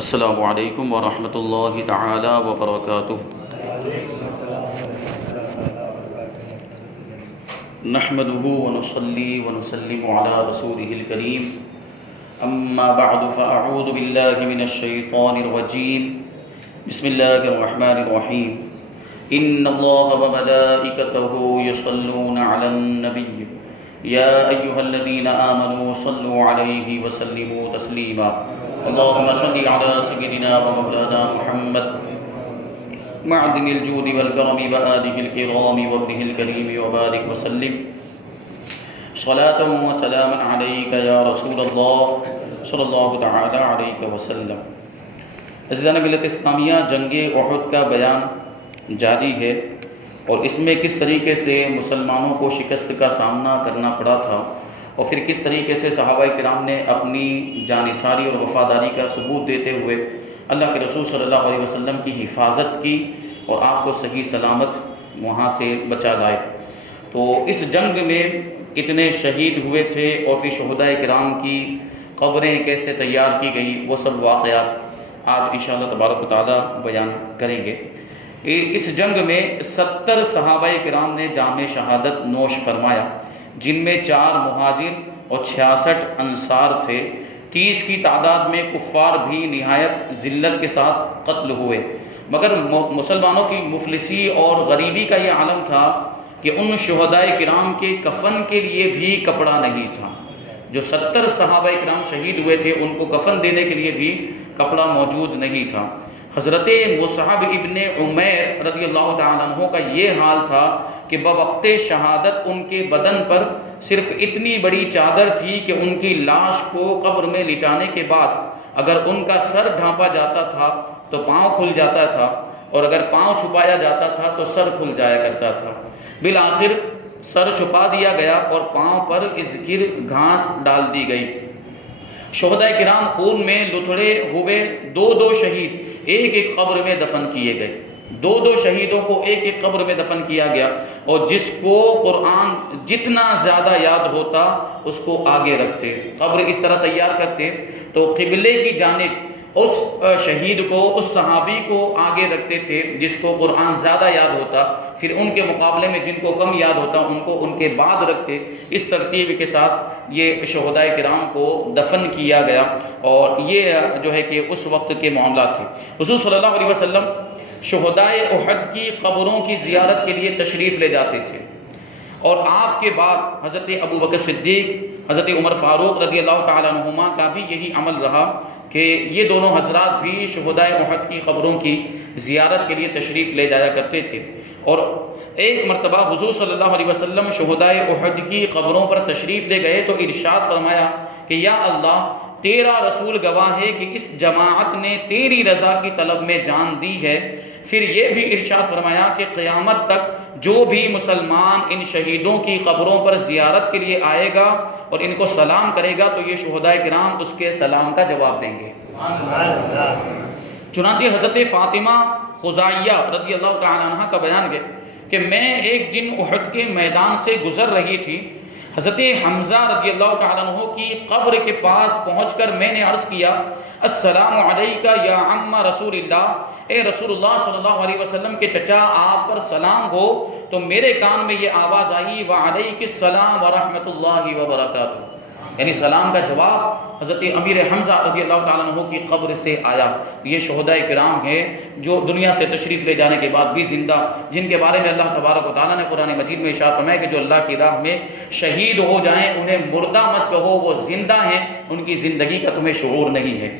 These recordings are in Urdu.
السلام علیکم ورحمۃ اللہ تعالی وبرکاتہ۔ نحمده ونصلي ونسلم على رسوله الكريم، اما بعد فاعوذ باللہ من الشیطان الرجیم، بسم اللہ الرحمن الرحیم۔ ان اللہ وملائکته یصلون علی النبی یا ایہا الذین آمنوا صلوا علیہ وسلموا تسلیما۔ اللهم صل على سيدنا ومولانا محمد معدن الجود والكرم وآله الكرام وابنه الكريم وبارك وسلم صلاة وسلاما عليك يا رسول الله صلی اللہ تعالی علیہ وسلم۔ عزیزان ملت اسلامیہ، جنگ احد کا بیان جاری ہے اور اس میں کس طریقے سے مسلمانوں کو شکست کا سامنا کرنا پڑا تھا اور پھر کس طریقے سے صحابہ کرام نے اپنی جانثاری اور وفاداری کا ثبوت دیتے ہوئے اللہ کے رسول صلی اللہ علیہ وسلم کی حفاظت کی اور آپ کو صحیح سلامت وہاں سے بچا لائے۔ تو اس جنگ میں کتنے شہید ہوئے تھے اور پھر شہداء کرام کی قبریں کیسے تیار کی گئی، وہ سب واقعات آج انشاءاللہ تبارک و تعالیٰ بیان کریں گے۔ اس جنگ میں 70 صحابہ کرام نے جام شہادت نوش فرمایا، جن میں 4 مہاجر اور 66 انصار تھے۔ 30 کی تعداد میں کفار بھی نہایت ذلت کے ساتھ قتل ہوئے، مگر مسلمانوں کی مفلسی اور غریبی کا یہ عالم تھا کہ ان شہداء کرام کے کفن کے لیے بھی کپڑا نہیں تھا۔ جو 70 صحابہ کرام شہید ہوئے تھے ان کو کفن دینے کے لیے بھی کپڑا موجود نہیں تھا۔ حضرت مصعب ابن عمیر رضی اللہ تعالیٰ عنہ کا یہ حال تھا کہ بوقت شہادت ان کے بدن پر صرف اتنی بڑی چادر تھی کہ ان کی لاش کو قبر میں لٹانے کے بعد اگر ان کا سر ڈھانپا جاتا تھا تو پاؤں کھل جاتا تھا، اور اگر پاؤں چھپایا جاتا تھا تو سر کھل جایا کرتا تھا۔ بالآخر سر چھپا دیا گیا اور پاؤں پر ازکر گھاس ڈال دی گئی۔ شہداء کرام خون میں لتھڑے ہوئے 2 شہید ایک قبر میں دفن کیے گئے۔ 2 شہیدوں کو ایک قبر میں دفن کیا گیا، اور جس کو قرآن جتنا زیادہ یاد ہوتا اس کو آگے رکھتے، قبر اس طرح تیار کرتے تو قبلے کی جانب اس شہید کو، اس صحابی کو آگے رکھتے تھے جس کو قرآن زیادہ یاد ہوتا، پھر ان کے مقابلے میں جن کو کم یاد ہوتا ان کو ان کے بعد رکھتے۔ اس ترتیب کے ساتھ یہ شہداء کرام کو دفن کیا گیا، اور یہ جو ہے کہ اس وقت کے معاملات تھے۔ حضور صلی اللہ علیہ وسلم شہداء احد کی قبروں کی زیارت کے لیے تشریف لے جاتے تھے، اور آپ کے بعد حضرت ابو بکر صدیق، حضرت عمر فاروق رضی اللہ تعالیٰ عنہما کا بھی یہی عمل رہا کہ یہ دونوں حضرات بھی شہداء احد کی قبروں کی زیارت کے لیے تشریف لے جایا کرتے تھے۔ اور ایک مرتبہ حضور صلی اللہ علیہ وسلم شہداء احد کی قبروں پر تشریف لے گئے تو ارشاد فرمایا کہ یا اللہ، تیرا رسول گواہ ہے کہ اس جماعت نے تیری رضا کی طلب میں جان دی ہے۔ پھر یہ بھی ارشاد فرمایا کہ قیامت تک جو بھی مسلمان ان شہیدوں کی قبروں پر زیارت کے لیے آئے گا اور ان کو سلام کرے گا تو یہ شہداء کرام اس کے سلام کا جواب دیں گے۔ چنانچہ حضرت فاطمہ خزائیہ رضی اللہ تعالیٰ عنہ کا بیان ہے کہ میں ایک دن احد کے میدان سے گزر رہی تھی، حضرت حمزہ رضی اللہ تعالیٰ عنہ کی قبر کے پاس پہنچ کر میں نے عرض کیا السلام علیکہ یا عم رسول اللہ، اے رسول اللہ صلی اللہ علیہ وسلم کے چچا، آپ پر سلام ہو۔ تو میرے کان میں یہ آواز آئی وعلیک السلام ورحمۃ اللہ وبرکاتہ، یعنی سلام کا جواب حضرت امیر حمزہ رضی اللہ تعالیٰ عنہ کی قبر سے آیا۔ یہ شہداء کرام ہیں جو دنیا سے تشریف لے جانے کے بعد بھی زندہ، جن کے بارے میں اللہ تبارک و تعالیٰ نے قرآن مجید میں ارشاد فرمایا کہ جو اللہ کی راہ میں شہید ہو جائیں انہیں مردہ مت کہو، وہ زندہ ہیں، ان کی زندگی کا تمہیں شعور نہیں ہے۔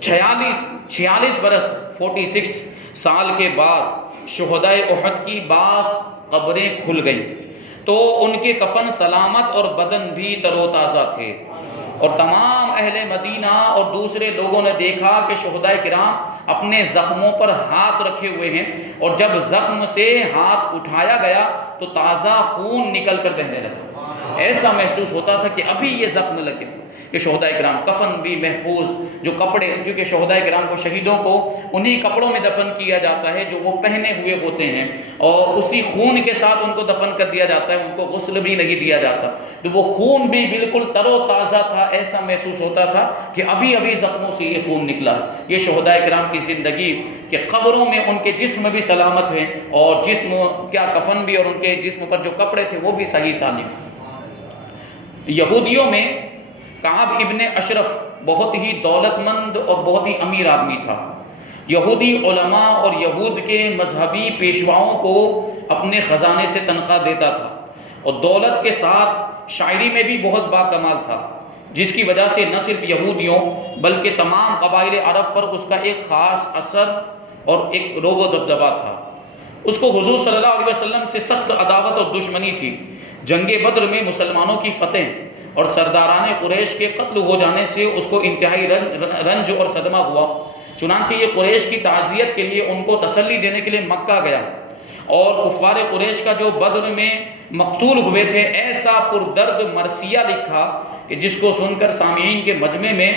46 برس 46 سال کے بعد شہداء احد کی بعض قبریں کھل گئیں تو ان کے کفن سلامت اور بدن بھی تر و تازہ تھے، اور تمام اہل مدینہ اور دوسرے لوگوں نے دیکھا کہ شہداء کرام اپنے زخموں پر ہاتھ رکھے ہوئے ہیں، اور جب زخم سے ہاتھ اٹھایا گیا تو تازہ خون نکل کر بہنے لگا، ایسا محسوس ہوتا تھا کہ ابھی یہ زخم لگے. یہ شہداء کرام کفن بھی محفوظ, جو کپڑے, کیونکہ شہداء کرام کو, شہیدوں کو انہی کپڑوں میں دفن کیا جاتا ہے جو وہ پہنے ہوئے ہوتے ہیں, اور اسی خون کے ساتھ ان کو دفن کر دیا جاتا ہے, ان کو غسل بھی نہیں دیا جاتا. تو وہ خون بھی بالکل تر و تازہ تھا, ایسا محسوس ہوتا تھا کہ ابھی ابھی زخموں سے یہ خون نکلا ہے. یہ شہداء کرام کی زندگی کہ قبروں میں ان کے جسم بھی سلامت ہیں, اور جسم کیا کفن بھی, اور ان کے جسم پر جو کپڑے تھے وہ بھی صحیح سالم. یہودیوں میں کعب ابن اشرف بہت ہی دولت مند اور بہت ہی امیر آدمی تھا. یہودی علماء اور یہود کے مذہبی پیشواؤں کو اپنے خزانے سے تنخواہ دیتا تھا, اور دولت کے ساتھ شاعری میں بھی بہت باکمال تھا, جس کی وجہ سے نہ صرف یہودیوں بلکہ تمام قبائل عرب پر اس کا ایک خاص اثر اور ایک روب و دبدبہ تھا. اس کو حضور صلی اللہ علیہ وسلم سے سخت عداوت اور دشمنی تھی. جنگ بدر میں مسلمانوں کی فتح اور سرداران قریش کے قتل ہو جانے سے اس کو انتہائی رنج اور صدمہ ہوا. چنانچہ یہ قریش کی تعزیت کے لیے ان کو تسلی دینے کے لیے مکہ گیا, اور کفار قریش کا جو بدر میں مقتول ہوئے تھے ایسا پردرد مرثیہ لکھا کہ جس کو سن کر سامعین کے مجمع میں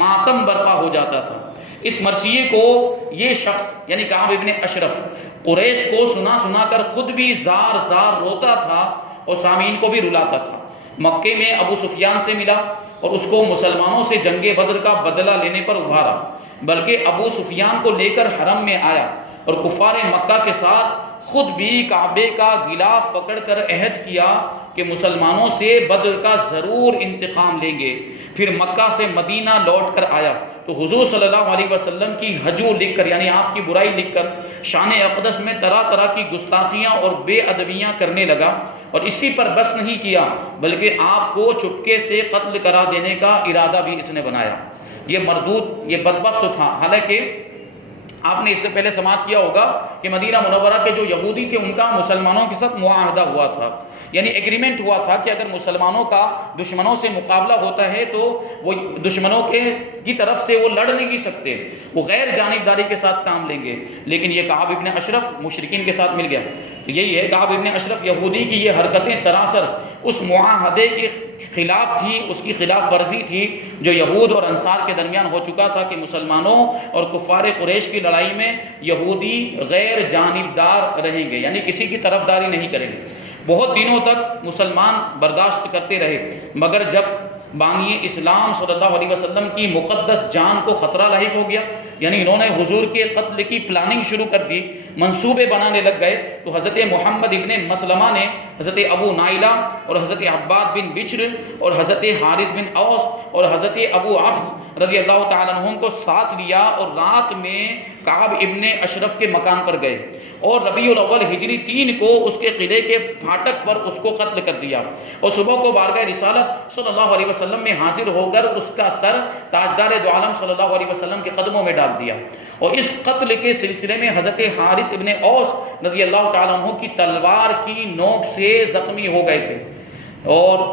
ماتم برپا ہو جاتا تھا. اس مرثیے کو یہ شخص یعنی کعب ابن اشرف قریش کو سنا سنا کر خود بھی زار زار روتا تھا اور سامعین کو بھی رلاتا تھا. مکے میں ابو سفیان سے ملا اور اس کو مسلمانوں سے جنگ بدر کا بدلہ لینے پر ابھارا, بلکہ ابو سفیان کو لے کر حرم میں آیا اور کفار مکہ کے ساتھ خود بھی کعبے کا غلاف پکڑ کر عہد کیا کہ مسلمانوں سے بدر کا ضرور انتقام لیں گے. پھر مکہ سے مدینہ لوٹ کر آیا تو حضور صلی اللہ علیہ وسلم کی ہجو لکھ کر یعنی آپ کی برائی لکھ کر شان اقدس میں طرح طرح کی گستاخیاں اور بے ادبیاں کرنے لگا, اور اسی پر بس نہیں کیا بلکہ آپ کو چپکے سے قتل کرا دینے کا ارادہ بھی اس نے بنایا. یہ مردود, یہ بدبخت تھا. حالانکہ آپ نے اس سے پہلے سماعت کیا ہوگا کہ مدینہ منورہ کے جو یہودی تھے ان کا مسلمانوں کے ساتھ معاہدہ ہوا تھا, یعنی ایگریمنٹ ہوا تھا کہ اگر مسلمانوں کا دشمنوں سے مقابلہ ہوتا ہے تو وہ دشمنوں کی طرف سے وہ لڑ نہیں سکتے, وہ غیر جانبداری کے ساتھ کام لیں گے. لیکن یہ کعب ابن اشرف مشرکین کے ساتھ مل گیا. تو یہی ہے کعب ابن اشرف یہودی کی یہ حرکتیں سراسر اس معاہدے کے خلاف تھی, اس کی خلاف ورزی تھی جو یہود اور انصار کے درمیان ہو چکا تھا کہ مسلمانوں اور کفار قریش کی لڑائی میں یہودی غیر جانبدار رہیں گے, یعنی کسی کی طرفداری نہیں کریں گے. بہت دنوں تک مسلمان برداشت کرتے رہے, مگر جب بانی اسلام صلی اللہ علیہ وسلم کی مقدس جان کو خطرہ لاحق ہو گیا, یعنی انہوں نے حضور کے قتل کی پلاننگ شروع کر دی, منصوبے بنانے لگ گئے, تو حضرت محمد ابن مسلمہ نے حضرت ابو نائلہ اور حضرت عباد بن بشر اور حضرت حارث بن اوس اور حضرت ابو عفظ رضی اللہ تعالیٰ عنہم کو ساتھ لیا, اور رات میں کعب ابن اشرف کے مکان پر گئے, اور ربیع الاول ہجری 3 کو اس کے قلعے کے پھاٹک پر اس کو قتل کر دیا, اور صبح کو بارگاہ رسالت صلی اللہ علیہ وسلم میں حاضر ہو کر اس کا سر تاجدار دو عالم صلی اللہ علیہ وسلم کے قدموں میں ڈال دیا. اور اس قتل کے سلسلے میں حضرت حارث ابن اوس رضی اللہ تعالیٰ عنہ کی تلوار کی نوک سے زخمی ہو گئے تھے, اور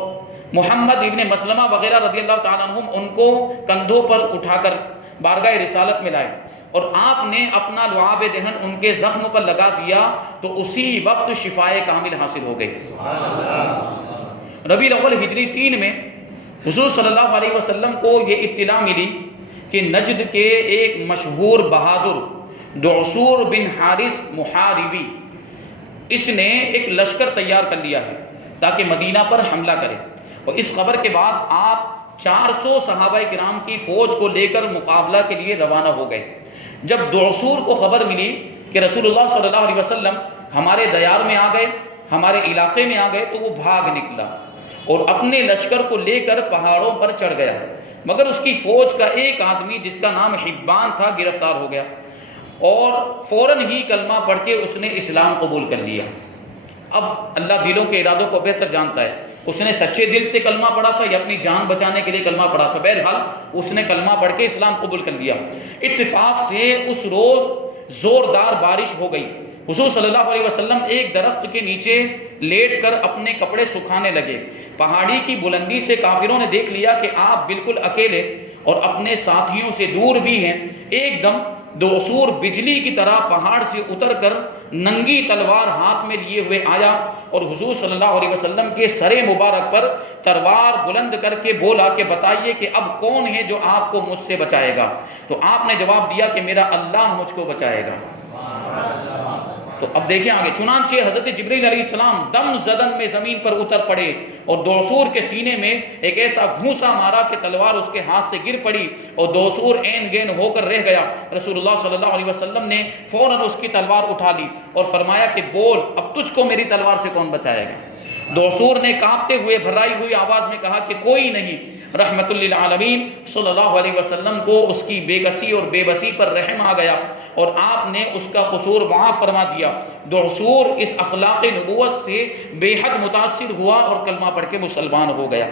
محمد ابن مسلمہ وغیرہ رضی اللہ تعالیٰ عنہم ان کو کندھوں پر اٹھا کر بارگاہ رسالت میں لائے, اور آپ نے اپنا لعاب دہن ان کے زخم پر لگا دیا, تو اسی وقت شفائے کامل حاصل ہو گئی. ربیع الاول ہجری 3 میں حضور صلی اللہ علیہ وسلم کو یہ اطلاع ملی کہ نجد کے ایک مشہور بہادر دعصور بن حارث محاربی, اس نے ایک لشکر تیار کر لیا ہے تاکہ مدینہ پر حملہ کرے. اور اس خبر کے بعد آپ 400 صحابہ کرام کی فوج کو لے کر مقابلہ کے لیے روانہ ہو گئے. جب دعصور کو خبر ملی کہ رسول اللہ صلی اللہ علیہ وسلم ہمارے دیار میں آ گئے, ہمارے علاقے میں آ گئے, تو وہ بھاگ نکلا اور اپنے لشکر کو لے کر پہاڑوں پر چڑھ گیا, مگر اس کی فوج کا ایک آدمی جس کا نام حبان تھا گرفتار ہو گیا, اور فوراً ہی کلمہ پڑھ کے اس نے اسلام قبول کر لیا. اب اللہ دلوں کے ارادوں کو بہتر جانتا ہے, اس نے سچے دل سے کلمہ پڑھا تھا یا اپنی جان بچانے کے لیے کلمہ پڑھا تھا, بہرحال اس نے کلمہ پڑھ کے اسلام قبول کر لیا. اتفاق سے اس روز زوردار بارش ہو گئی. حضور صلی اللہ علیہ وسلم ایک درخت کے نیچے لیٹ کر اپنے کپڑے سکھانے لگے. پہاڑی کی بلندی سے کافروں نے دیکھ لیا کہ آپ بالکل اکیلے اور اپنے ساتھیوں سے دور بھی ہیں. ایک دم دعصور بجلی کی طرح پہاڑ سے اتر کر ننگی تلوار ہاتھ میں لیے ہوئے آیا اور حضور صلی اللہ علیہ وسلم کے سر مبارک پر تلوار بلند کر کے بولا کہ بتائیے کہ اب کون ہے جو آپ کو مجھ سے بچائے گا؟ تو آپ نے جواب دیا کہ میرا اللہ مجھ کو بچائے گا۔ تو اب دیکھیں آگے، چنانچہ حضرت جبریل علیہ السلام دم زدن میں زمین پر اتر پڑے اور دوسور کے سینے میں ایک ایسا گھونسا مارا کہ تلوار اس کے ہاتھ سے گر پڑی اور دوسور این گین ہو کر رہ گیا۔ رسول اللہ صلی اللہ علیہ وسلم نے فوراً اس کی تلوار اٹھا لی اور فرمایا کہ بول، اب تجھ کو میری تلوار سے کون بچائے گا؟ دوسور نے کانپتے ہوئے بھرائی ہوئی آواز میں کہا کہ کوئی نہیں۔ رحمت للعالمین صلی اللہ علیہ وسلم کو اس کی بے کسی اور بے بسی پر رحم آ گیا اور آپ نے اس کا قصور معاف فرما دیا۔ دوسور اس اخلاق نبوت سے بے حد متاثر ہوا اور کلمہ پڑھ کے مسلمان ہو گیا۔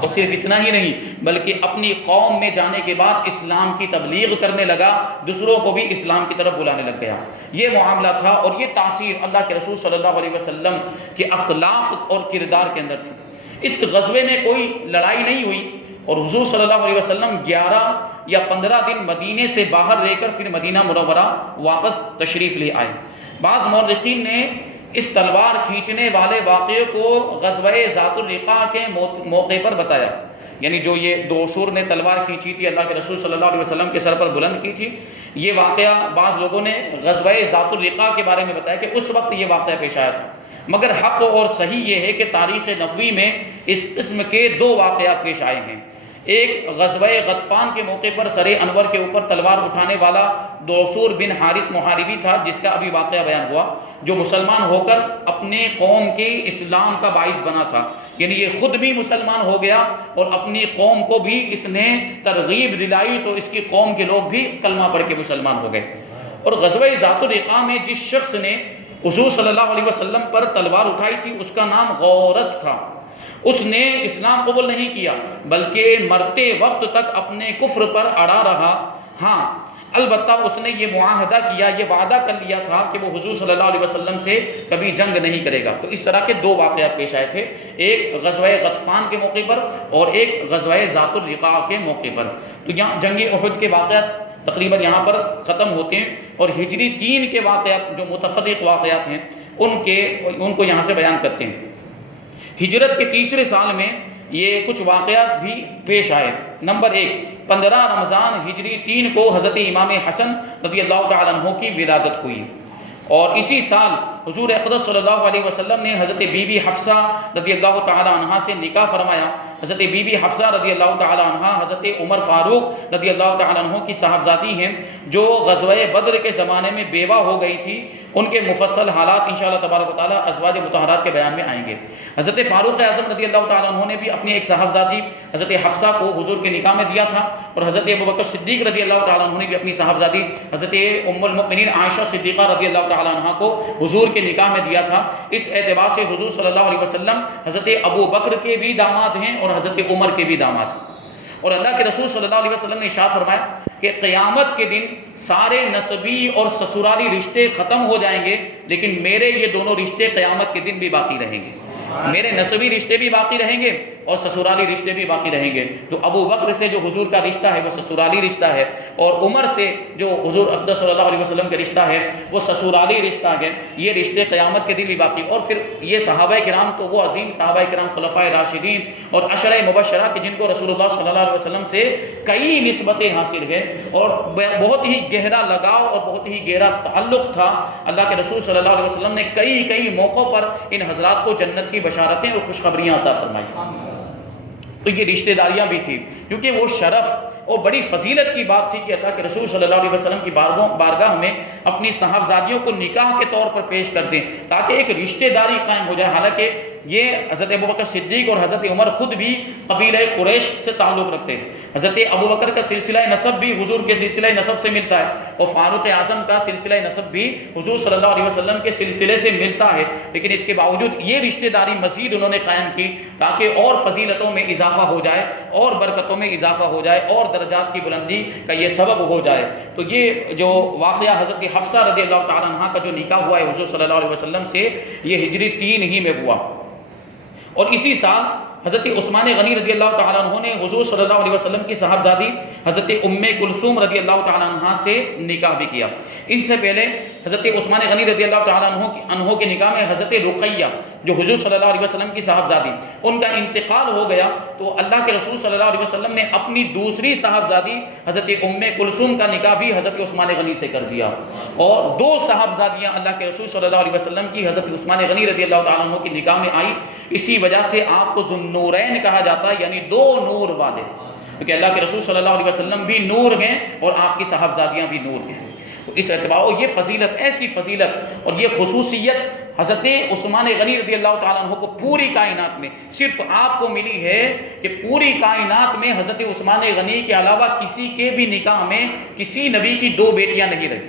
اور صرف اتنا ہی نہیں بلکہ اپنی قوم میں جانے کے بعد اسلام کی تبلیغ کرنے لگا، دوسروں کو بھی اسلام کی طرف بلانے لگ گیا۔ یہ معاملہ تھا اور یہ تاثیر اللہ کے رسول صلی اللہ علیہ وسلم کے اخلاق اور کردار کے اندر تھی۔ اس غزوے میں کوئی لڑائی نہیں ہوئی اور حضور صلی اللہ علیہ وسلم 11 یا 15 دن مدینے سے باہر رہ کر پھر مدینہ منورہ واپس تشریف لے آئے۔ بعض مورخین نے اس تلوار کھینچنے والے واقعے کو غزوہ ذات الرقاع کے موقع پر بتایا، یعنی جو یہ دوسور نے تلوار کھینچی تھی، اللہ کے رسول صلی اللہ علیہ وسلم کے سر پر بلند کی تھی، یہ واقعہ بعض لوگوں نے غزوہ ذات الرقاع کے بارے میں بتایا کہ اس وقت یہ واقعہ پیش آیا تھا۔ مگر حق اور صحیح یہ ہے کہ تاریخ نبوی میں اس قسم کے 2 واقعات پیش آئے ہیں۔ ایک غزوہ غطفان کے موقع پر سر انور کے اوپر تلوار اٹھانے والا دوسور بن حارث محاربی تھا، جس کا ابھی واقعہ بیان ہوا، جو مسلمان ہو کر اپنے قوم کے اسلام کا باعث بنا تھا، یعنی یہ خود بھی مسلمان ہو گیا اور اپنی قوم کو بھی اس نے ترغیب دلائی تو اس کی قوم کے لوگ بھی کلمہ پڑھ کے مسلمان ہو گئے۔ اور غزوہ ذات الرقاع میں جس شخص نے حضور صلی اللہ علیہ وسلم پر تلوار اٹھائی تھی اس کا نام غورس تھا۔ اس نے اسلام قبول نہیں کیا بلکہ مرتے وقت تک اپنے کفر پر اڑا رہا۔ ہاں البتہ اس نے یہ معاہدہ کیا، یہ وعدہ کر لیا تھا کہ وہ حضور صلی اللہ علیہ وسلم سے کبھی جنگ نہیں کرے گا۔ تو اس طرح کے 2 واقعات پیش آئے تھے، ایک غزوہ غطفان کے موقع پر اور ایک غزوہ ذات الرقاع کے موقع پر۔ تو یہاں جنگ احد کے واقعات تقریباً یہاں پر ختم ہوتے ہیں اور ہجری 3 کے واقعات جو متفرق واقعات ہیں ان کو یہاں سے بیان کرتے ہیں۔ ہجرت کے 3 سال میں یہ کچھ واقعات بھی پیش آئے۔ نمبر 1، 15 رمضان ہجری 3 کو حضرت امام حسن رضی اللہ تعالیٰ عنہ کی ولادت ہوئی اور اسی سال حضور اقدس صلی اللہ علیہ وسلم نے حضرت بی بی حفصہ رضی اللہ تعالیٰ عنہ سے نکاح فرمایا۔ حضرت بی بی حفصہ رضی اللہ تعالیٰ عنہ حضرت عمر فاروق رضی اللہ تعالیٰ عنہ کی صاحبزادی ہیں جو غزوہ بدر کے زمانے میں بیوہ ہو گئی تھی۔ ان کے مفصل حالات انشاءاللہ تبارک و تعالیٰ ازواج مطہرات کے بیان میں آئیں گے۔ حضرت فاروق اعظم رضی اللہ تعالیٰ عنہ نے بھی اپنی ایک صاحبزادی حضرت حفصہ کو حضور کے نکاح میں دیا تھا اور حضرت ابوبکر صدیق رضی اللہ تعالیٰ عنہ نے بھی اپنی صاحبزادی حضرت ام المؤمنین عائشہ صدیقہ رضی اللہ تعالیٰ عنہ کو حضور کے نکاح میں دیا تھا۔ اس اعتبار سے حضور صلی اللہ علیہ وسلم حضرت ابو بکر کے بھی داماد ہیں اور حضرت عمر کے بھی داماد ہیں۔ اور اللہ کے رسول صلی اللہ علیہ وسلم نے ارشاد فرمایا کہ قیامت کے دن سارے نسبی اور سسرالی رشتے ختم ہو جائیں گے لیکن میرے یہ دونوں رشتے قیامت کے دن بھی باقی رہیں گے۔ میرے نسبی رشتے بھی باقی رہیں گے اور سسرالی رشتے بھی باقی رہیں گے۔ تو ابو بکر سے جو حضور کا رشتہ ہے وہ سسرالی رشتہ ہے اور عمر سے جو حضور اقدس صلی اللہ علیہ وسلم کا رشتہ ہے وہ سسرالی رشتہ ہے۔ یہ رشتے قیامت کے دن بھی باقی۔ اور پھر یہ صحابہ کرام تو وہ عظیم صحابہ کرام خلفائے راشدین اور عشرہ مبشرہ کہ جن کو رسول اللہ صلی اللہ علیہ وسلم سے کئی نسبتیں حاصل ہیں اور بہت ہی گہرا لگاؤ اور بہت ہی گہرا تعلق تھا۔ اللہ کے رسول صلی اللہ علیہ وسلم نے کئی موقعوں پر ان حضرات کو جنت کی بشارتیں اور خوشخبریاں عطا فرمائی۔ تو یہ رشتہ داریاں بھی تھی کیونکہ وہ شرف اور بڑی فضیلت کی بات تھی کہ اللہ کے رسول صلی اللہ علیہ وسلم کی بارگاہ میں اپنی صاحبزادیوں کو نکاح کے طور پر پیش کر دیں تاکہ ایک رشتہ داری قائم ہو جائے۔ حالانکہ یہ حضرت ابوبکر صدیق اور حضرت عمر خود بھی قبیلہ قریش سے تعلق رکھتے ہیں۔ حضرت ابوبکر کا سلسلہ نسب بھی حضور کے سلسلہ نسب سے ملتا ہے اور فاروق اعظم کا سلسلہ نسب بھی حضور صلی اللہ علیہ وسلم کے سلسلے سے ملتا ہے، لیکن اس کے باوجود یہ رشتہ داری مزید انہوں نے قائم کی تاکہ اور فضیلتوں میں اضافہ ہو جائے اور برکتوں میں اضافہ ہو جائے اور درجات کی بلندی کا یہ سبب ہو جائے۔ تو یہ جو واقعہ حضرت حفصہ رضی اللہ تعالیٰ عنہ کا جو نکاح ہوا ہے حضور صلی اللہ علیہ وسلم سے، یہ ہجری 3 ہی میں ہوا۔ اور اسی سال حضرت عثمان غنی رضی اللہ تعالیٰ عنہ نے حضور صلی اللہ علیہ وسلم کی صاحبزادی حضرت ام کلثوم رضی اللہ تعالیٰ عنہ سے نکاح بھی کیا۔ ان سے پہلے حضرت عثمان غنی رضی اللہ تعالیٰ عنہ کے نکاح میں حضرت رقیہ جو حضور صلی اللہ علیہ وسلم کی صاحبزادی، ان کا انتقال ہو گیا تو اللہ کے رسول صلی اللہ علیہ وسلم نے اپنی دوسری صاحبزادی حضرت ام کلثوم کا نکاح بھی حضرت عثمان غنی سے کر دیا، اور دو صاحبزادیاں اللہ کے رسول صلی اللہ علیہ وسلم کی حضرت عثمان غنی رضی اللہ تعالیٰ عنہ کی نکاح میں آئی۔ اسی وجہ سے آپ کو ذوالنورین کہا جاتا ہے، یعنی دو نور والے، کیونکہ اللہ کے رسول صلی اللہ علیہ وسلم بھی نور ہیں اور آپ کی صاحبزادیاں بھی نور ہیں۔ تو اس اعتبار یہ فضیلت، ایسی فضیلت اور یہ خصوصیت حضرت عثمان غنی رضی اللہ تعالیٰ عنہ کو پوری کائنات میں صرف آپ کو ملی ہے کہ پوری کائنات میں حضرت عثمان غنی کے علاوہ کسی کے بھی نکاح میں کسی نبی کی دو بیٹیاں نہیں رہی۔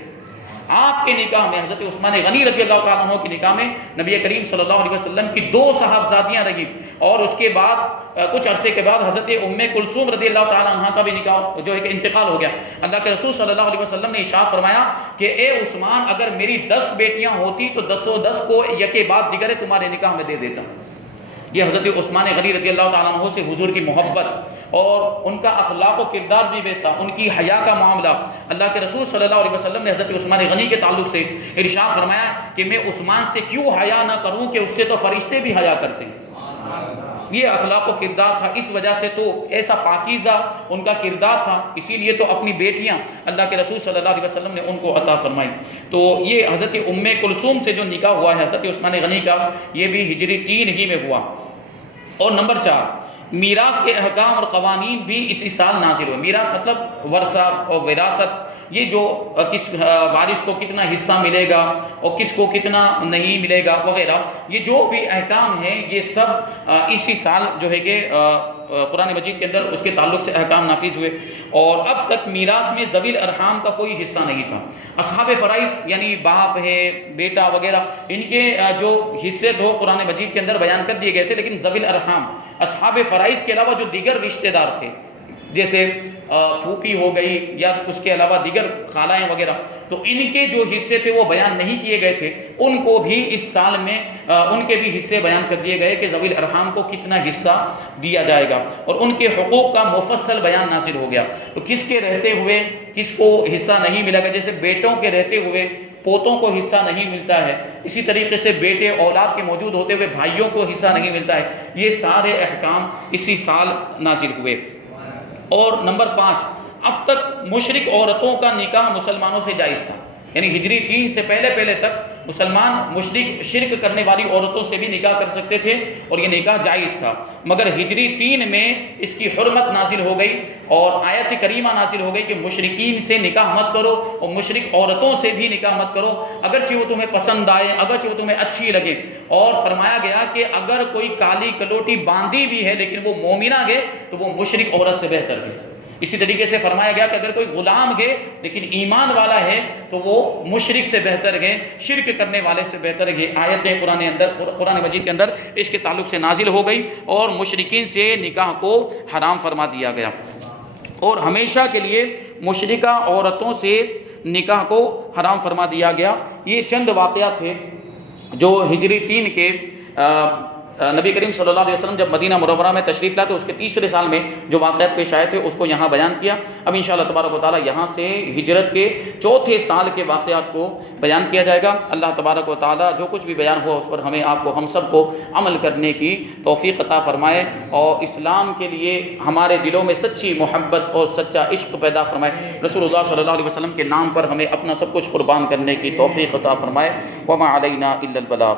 آپ کے نکاح میں حضرت عثمان غنی رضی اللہ تعالیٰ عنہ کے نکاح میں نبی کریم صلی اللہ علیہ وسلم کی دو صاحبزادیاں رہی، اور اس کے بعد کچھ عرصے کے بعد حضرت ام کلثوم رضی اللہ تعالیٰ عنہ کا بھی نکاح جو ہے کہ انتقال ہو گیا۔ اللہ کے رسول صلی اللہ علیہ وسلم نے ارشاد فرمایا کہ اے عثمان، اگر میری 10 بیٹیاں ہوتی تو 10 کو یکے بعد دیگر تمہارے نکاح میں دے دیتا۔ یہ حضرت عثمان غنی رضی اللہ تعالیٰ عنہ سے حضور کی محبت اور ان کا اخلاق و کردار بھی ویسا، ان کی حیا کا معاملہ۔ اللہ کے رسول صلی اللہ علیہ وسلم نے حضرت عثمان غنی کے تعلق سے ارشاد فرمایا کہ میں عثمان سے کیوں حیا نہ کروں کہ اس سے تو فرشتے بھی حیا کرتے ہیں۔ یہ اخلاق و کردار تھا، اس وجہ سے تو ایسا پاکیزہ ان کا کردار تھا، اسی لیے تو اپنی بیٹیاں اللہ کے رسول صلی اللہ علیہ وسلم نے ان کو عطا فرمائی۔ تو یہ حضرت ام کلثوم سے جو نکاح ہوا ہے حضرت عثمان غنی کا، یہ بھی ہجری 3 ہی میں ہوا۔ اور نمبر 4، میراث کے احکام اور قوانین بھی اسی سال نازل ہوئے۔ میراث مطلب ورثہ اور وراثت، یہ جو کس وارث کو کتنا حصہ ملے گا اور کس کو کتنا نہیں ملے گا وغیرہ، یہ جو بھی احکام ہیں یہ سب اسی سال جو ہے کہ قرآن مجید کے اندر اس کے تعلق سے احکام نافذ ہوئے۔ اور اب تک میراث میں ذوی الارحام کا کوئی حصہ نہیں تھا۔ اصحاب فرائض یعنی باپ ہے، بیٹا وغیرہ، ان کے جو حصے تو قرآن مجید کے اندر بیان کر دیے گئے تھے، لیکن ذوی الارحام اصحاب فرائض کے علاوہ جو دیگر رشتہ دار تھے، جیسے پھوپھی ہو گئی یا اس کے علاوہ دیگر خالائیں وغیرہ، تو ان کے جو حصے تھے وہ بیان نہیں کیے گئے تھے، ان کو بھی اس سال میں ان کے بھی حصے بیان کر دیے گئے کہ ذوی الارحام کو کتنا حصہ دیا جائے گا، اور ان کے حقوق کا مفصل بیان نازل ہو گیا۔ تو کس کے رہتے ہوئے کس کو حصہ نہیں ملے گا، جیسے بیٹوں کے رہتے ہوئے پوتوں کو حصہ نہیں ملتا ہے، اسی طریقے سے بیٹے اولاد کے موجود ہوتے ہوئے بھائیوں کو حصہ نہیں ملتا ہے۔ یہ سارے احکام اسی سال نازل ہوئے۔ اور نمبر 5، اب تک مشرک عورتوں کا نکاح مسلمانوں سے جائز تھا، یعنی ہجری 3 سے پہلے تک مسلمان مشرک شرک کرنے والی عورتوں سے بھی نکاح کر سکتے تھے اور یہ نکاح جائز تھا، مگر ہجری 3 میں اس کی حرمت نازل ہو گئی اور آیت کریمہ نازل ہو گئی کہ مشرکین سے نکاح مت کرو اور مشرک عورتوں سے بھی نکاح مت کرو، اگرچہ وہ تمہیں پسند آئے، اگرچہ وہ تمہیں اچھی لگے۔ اور فرمایا گیا کہ اگر کوئی کالی کلوٹی باندھی بھی ہے لیکن وہ مومنہ گے تو وہ مشرک عورت سے بہتر ہے۔ اسی طریقے سے فرمایا گیا کہ اگر کوئی غلام گئے لیکن ایمان والا ہے تو وہ مشرک سے بہتر ہے، شرک کرنے والے سے بہتر ہے۔ آیتیں قرآن مجید کے اندر اس کے تعلق سے نازل ہو گئی اور مشرکین سے نکاح کو حرام فرما دیا گیا، اور ہمیشہ کے لیے مشرکہ عورتوں سے نکاح کو حرام فرما دیا گیا۔ یہ چند واقعات تھے جو ہجری 3 کے نبی کریم صلی اللہ علیہ وسلم جب مدینہ منورہ میں تشریف لائے تو اس کے 3 سال میں جو واقعات پیش آئے تھے اس کو یہاں بیان کیا۔ اب انشاءاللہ تبارک و تعالی یہاں سے ہجرت کے 4 سال کے واقعات کو بیان کیا جائے گا۔ اللہ تبارک و تعالی جو کچھ بھی بیان ہوا اس پر ہمیں آپ کو ہم سب کو عمل کرنے کی توفیق عطا فرمائے، اور اسلام کے لیے ہمارے دلوں میں سچی محبت اور سچا عشق پیدا فرمائے، رسول اللہ صلی اللہ علیہ وسلم کے نام پر ہمیں اپنا سب کچھ قربان کرنے کی توفیق عطا فرمائے۔ وما علینا الا البلاغ۔